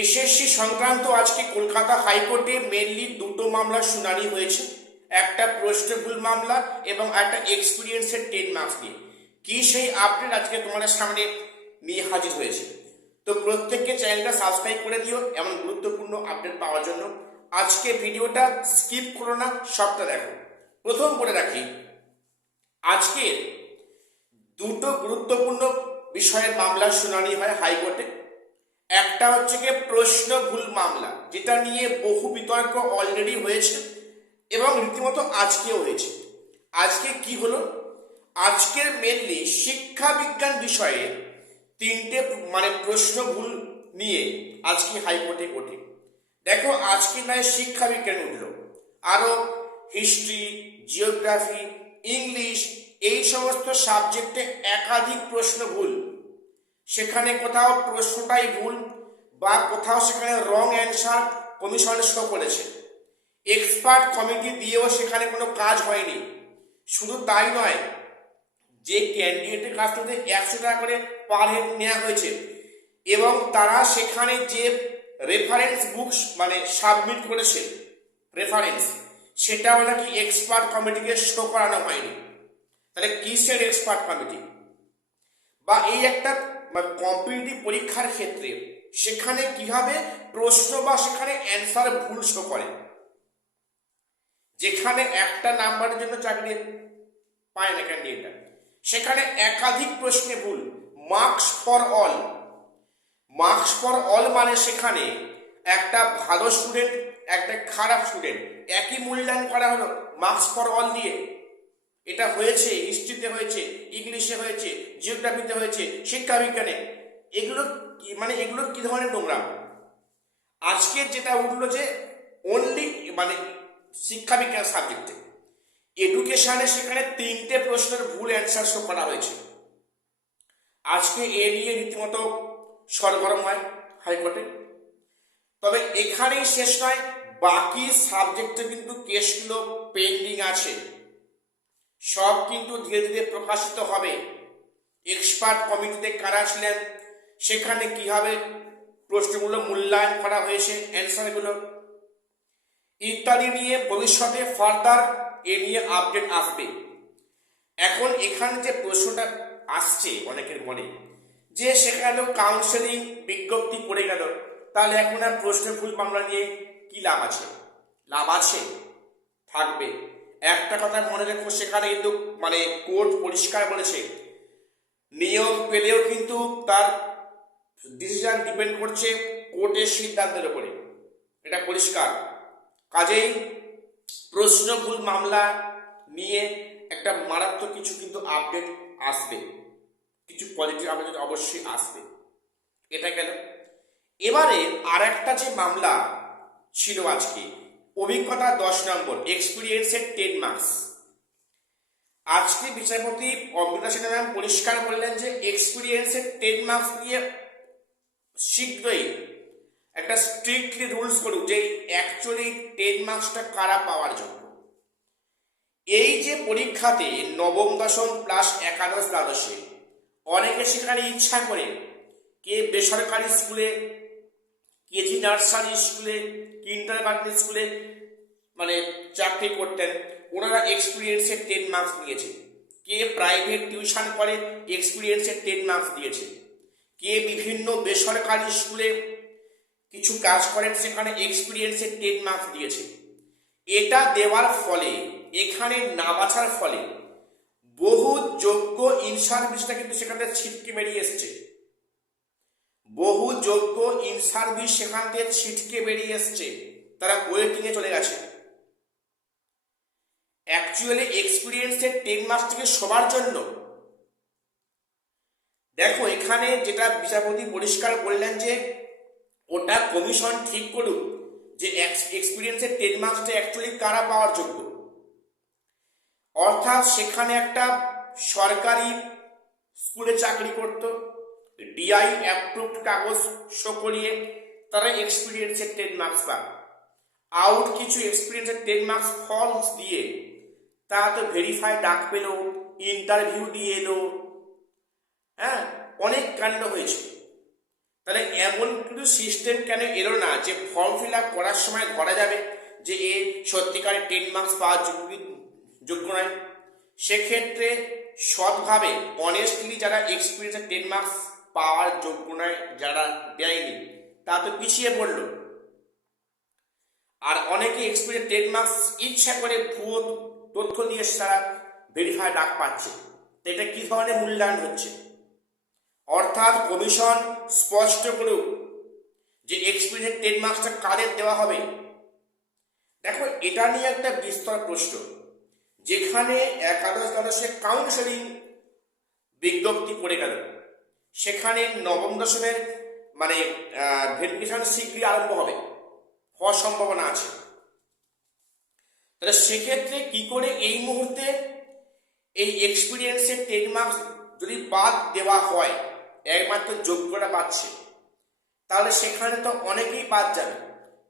SSC সংক্রান্ত আজকে কলকাতা হাইকোর্টে মেনলি দুটো মামলার শুনানি হয়েছে। একটা প্রশ্ন ভুল মামলা এবং একটা এক্সপিরিয়েন্সের 10 মার্কস নিয়ে। কি সেই আপডেট আজকে তোমাদের সামনে নিয়ে হাজির হয়েছে। তো প্রত্যেককে চ্যানেলটা সাবস্ক্রাইব করে দিও এমন গুরুত্বপূর্ণ আপডেট পাওয়ার জন্য। আজকে ভিডিওটা স্কিপ করো না, সবটা দেখো। প্রথম বলে রাখি, আজকে দুটো গুরুত্বপূর্ণ বিষয়ের মামলার শুনানি হয় হাইকোর্টে। একটা হচ্ছে গিয়ে প্রশ্ন ভুল মামলা, যেটা নিয়ে বহু বিতর্ক অলরেডি হয়েছে এবং রীতিমতো আজকেও হয়েছে। আজকে কি হলো, আজকের মেনলি শিক্ষা বিজ্ঞান বিষয়ে তিনটে প্রশ্ন ভুল নিয়ে আজকে হাইকোর্টে ওঠে। দেখো, আজকে নয় শিক্ষা বিজ্ঞান উঠলো, আরো হিস্ট্রি, জিওগ্রাফি, ইংলিশ, এই সমস্ত সাবজেক্টে একাধিক প্রশ্ন ভুল। সেখানে কোথাও প্রশ্নটাই ভুল বা কোথাও সেখানে রং অ্যান্সার কমিশন শো করেছে। এক্সপার্ট কমিটি দিয়েও সেখানে কোনো কাজ হয়নি। শুধু তাই নয়, যে ক্যান্ডিডেটের কাছ থেকে 100 টাকা করে পার হেড নেওয়া হয়েছে এবং তারা সেখানে যে রেফারেন্স বুকস সাবমিট করেছে, রেফারেন্স, সেটাও নাকি এক্সপার্ট কমিটিকে শো করানো হয়নি। তাহলে কিসের এক্সপার্ট কমিটি? বা এই একটা কম্পিটিটিভ পরীক্ষার ক্ষেত্রে সেখানে কিভাবে প্রশ্ন বা সেখানে অ্যান্সার ভুল শো করে, যেখানে একটা নাম্বারের জন্য চাকরি পায় না ক্যান্ডিডেট, সেখানে একাধিক প্রশ্নে ভুল। Marks for all, marks for all মানে সেখানে একটা ভালো স্টুডেন্ট, একটা খারাপ স্টুডেন্ট, একই মূল্যায়ন করা হলো মার্কস ফর অল দিয়ে। এটা হয়েছে হিস্ট্রিতে, হয়েছে ইংলিশে, হয়েছে জিওগ্রাফিতে, হয়েছে শিক্ষা বিজ্ঞানে। এগুলো এগুলো কি ধরনের নোংরা? আজকে যেটা উঠলো যে অনলি শিক্ষা বিজ্ঞান সাবজেক্টে, এডুকেশনে সেখানে তিনটে প্রশ্নের ভুল অ্যান্সার শো করা হয়েছে। আজকে এ নিয়ে রীতিমতো সরগরম হয় হাইকোর্টে। তবে এখানেই শেষ নয়, বাকি সাবজেক্টে কিন্তু কেসগুলো পেন্ডিং আছে, সব কিন্তু ধীরে ধীরে প্রকাশিত হবে। এক্সপার্ট কমিটিতে কারা ছিলেন, সেখানে কিভাবে প্রশ্নগুলো মূল্যায়ন করা হয়েছে, অ্যান্সারগুলো ইত্যাদি নিয়ে ভবিষ্যতে ফার্দার এ নিয়ে আপডেট আসবে। এখন এখানে যে প্রশ্নটা আসছে অনেকের মনে, যে সেখানে কাউন্সেলিং বিজ্ঞপ্তি পড়ে গেল, তাহলে এখন আর প্রশ্ন ভুল মামলা নিয়ে কি লাভ আছে? লাভ আছে, থাকবে। একটা কথা মনে রেখো, সেখানে কিন্তু কোর্ট পরিষ্কার বলেছে, নিয়োগ পেলেও কিন্তু তার ডিসিশন ডিপেন্ড করছে কোর্টের সিদ্ধান্তের উপরে, এটা পরিষ্কার। কাজেই প্রশ্ন ভুল মামলা নিয়ে একটা মারাত্মক কিছু কিন্তু আপডেট আসবে, কিছু পজিটিভ আপডেট অবশ্যই আসবে। এটা গেল। এবারে আর একটা যে মামলা ছিল আজকে, অভিজ্ঞতা 10 নম্বর, এক্সপিরিয়েন্সের 10 মার্কস। আজকে বিচারপতি অমৃতা সিনহা ম্যাম পরিষ্কার বললেন যে এক্সপিরিয়েন্সের 10 মার্কস নিয়ে শীঘ্রই একটা স্ট্রিক্টলি রুলস করুক যে অ্যাকচুয়ালি 10 মার্কসটা কারা পাওয়ার জন্য। এই যে পরীক্ষাতে নবম দশম প্লাস একাদশ দ্বাদশে অনেকে সেখানে ইচ্ছা করে, কে বেসরকারি স্কুলে, কেজি নার্সারি স্কুলে, কিন্ডারগার্টেন স্কুলে চাকরি করতেন, ওনারা এক্সপিরিয়েন্সের 10 মার্কস নিয়েছে। কে প্রাইভেট টিউশন করে, এক্সপিরিয়েন্সের 10 মার্কস দিয়েছে। কে বিভিন্ন বেসরকারি স্কুলে কিছু কাজ করেন, সেখানে এক্সপিরিয়েন্সের 10 মার্কস দিয়েছে। এটা দেওয়ার ফলে, এখানে না বাছার ফলে বহু যোগ্য ইন সার্ভিসটা কিন্তু সেখানে ছিটকে বেরিয়ে এসছে। বহু যোগ্য ইন সার্ভিস সেখান থেকে ছিটকে বেরিয়ে এসছে, তারা ওয়েটিংয়ে চলে গেছে। অ্যাকচুয়ালি এক্সপিরিয়েন্সের 10 মার্কস থেকে সবার জন্য। দেখো, এখানে যেটা বিচারপতি পরিষ্কার বললেন যে ওটা কমিশন ঠিক করুক যে এক্সপিরিয়েন্সের 10 মার্কসটা অ্যাকচুয়ালি কারা পাওয়ার যোগ্য। অর্থাৎ সেখানে একটা সরকারি স্কুলে চাকরি করত, ডিআই অ্যাপ্রুভড কাগজ শো করিয়ে তারা এক্সপিরিয়েন্সের 10 মার্কস পায়। আউট কিছু এক্সপিরিয়েন্সের 10 মার্কস ফলস দিয়ে তারা তো ভেরিফাই ডাক পেল, ইন্টারভিউ দিয়ে এলো, হ্যাঁ, অনেক কাণ্ড হয়েছে। তাহলে এমন কিছু সিস্টেম কেন এলো না যে ফর্ম ফিল আপ করার সময় ধরা যাবে যে এ সত্যিকারে 10 মার্কস পাওয়ার যোগ্য নয়? সেক্ষেত্রে সৎভাবে অনেস্টলি যারা এক্সপিরিয়েন্স 10 মার্কস পাওয়ার যোগ্য নয়, যারা দেয়নি, তা তো পিছিয়ে পড়লো। আর অনেকে এক্সপিরিয়েন্স 10 মার্কস ইচ্ছা করে ভুয়ো তথ্য দিয়ে তারা ভেরিফাই ডাক পাচ্ছে। তো এটা কি ধরনের মূল্যায়ন হচ্ছে? অর্থাৎ কমিশন স্পষ্ট করুক যে এক্সপিরিয়েন্স 10 মার্কসটা কাদের দেওয়া হবে। দেখো, এটা নিয়ে একটা বিস্তর প্রশ্ন। যেখানে একাদশ দ্বাদশে কাউন্সেলিং বিজ্ঞপ্তি পড়ে গেল, সেখানে নবম দশমের মানে ভেরিফিকেশন শীঘ্রই আরম্ভ হবে, হওয়ার সম্ভাবনা আছে। তাহলে সেক্ষেত্রে কি করে এই মুহূর্তে এই এক্সপিরিয়েন্সের 10 মার্কস যদি বাদ দেওয়া হয়, একমাত্র যোগ্যরা পাচ্ছে, তাহলে সেখানে তো অনেকেই বাদ যাবে।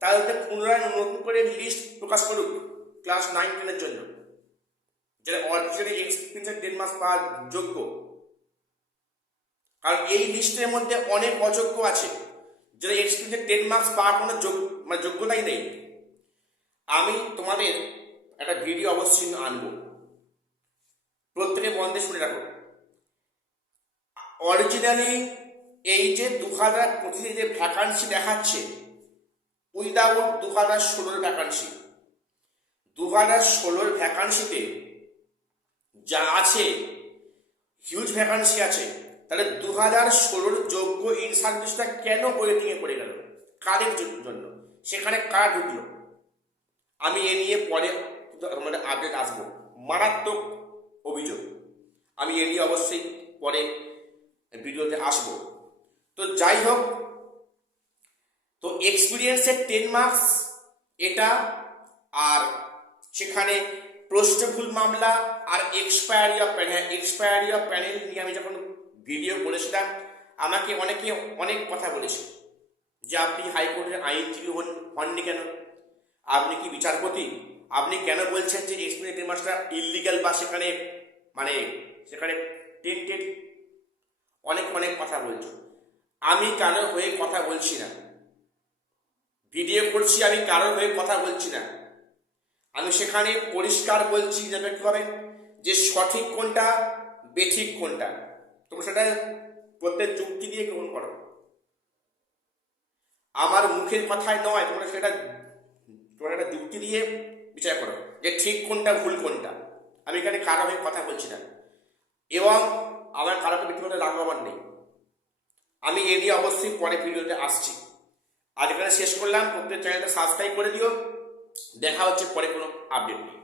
তাহলে তো পুনরায় নতুন করে লিস্ট প্রকাশ করুক ক্লাস 9-10 জন্য, যারা অরিজিনালি এক্সপিরিয়েন্সের 10 মার্কস পাওয়ার যোগ্য। কারণ এই লিস্টের মধ্যে অনেক অযোগ্য আছে, যারা এক্সপিরিয়েন্সের 10 মার্কস পাওয়ার কোনো যোগ্যতাই নেই। আমি তোমাদের একটা ভিডিও অবশ্যই আনবো, প্রত্যেকে বন্ধে শুনে রাখো। অরিজিনালি এই যে 2025 যে ভ্যাকান্সি দেখাচ্ছে, উইদাউট 2016 ভ্যাকান্সি, 2016 ভ্যাকান্সিতে যা আছে হিউজ ভ্যাকান্সি আছে। তাহলে 2016 যোগ্য ইন সার্ভিসটা কেন ওয়েটিংয়ে পড়ে গেল? কাদের জন্য? সেখানে কারা ঢুকলো? আমি এ নিয়ে পরে আমাদের আপডেট আসবো। মারাত্মক অভিযোগ, আমি এ নিয়ে অবশ্যই পরে ভিডিওতে আসবো। তো যাই হোক, তো এক্সপিরিয়েন্সের 10 মার্কস এটা, আর সেখানে প্রশ্নভুল মামলা আর expiry of panel. Expiry of panel নিয়ে আমি যখন ভিডিও বলেছিলাম, আমাকে অনেকে অনেক কথা বলেছে যে আপনি হাইকোর্টের আইনজীবী হননি কেন? আপনি কি বিচারপতি? আপনি কেন বলছেন যে এক্সপিরিয়েন্স 10 মার্কসটা ইললিগাল বা সেখানে সেখানে টেন্টেড? অনেক কথা বলছো। আমি কারোর হয়ে কথা বলছি না, ভিডিও করছি, আমি কারোর হয়ে কথা বলছি না। আমি সেখানে পরিষ্কার বলছি যেটা কি হবে যে সঠিক কোনটা, বেঠিক কোনটা, তোমরা সেটা প্রত্যেক যুক্তি দিয়ে গ্রহণ করো। আমার মুখের কথায় নয়, তোমরা সেটা একটা যুক্তি দিয়ে বিচার করো যে ঠিক কোনটা ভুল কোনটা। আমি এখানে কারো হয়ে কথা বলছি না, এবং আমার কারোকে ব্যক্তিগত রাগ আমার নেই। আমি এ নিয়ে অবশ্যই পরে ভিডিওতে আসছি। আজ এখানে শেষ করলাম। প্রত্যেক চ্যানেলটা সাবস্ক্রাইব করে দিও। দেখা হচ্ছে পরে কোনো আপডেট নিয়ে।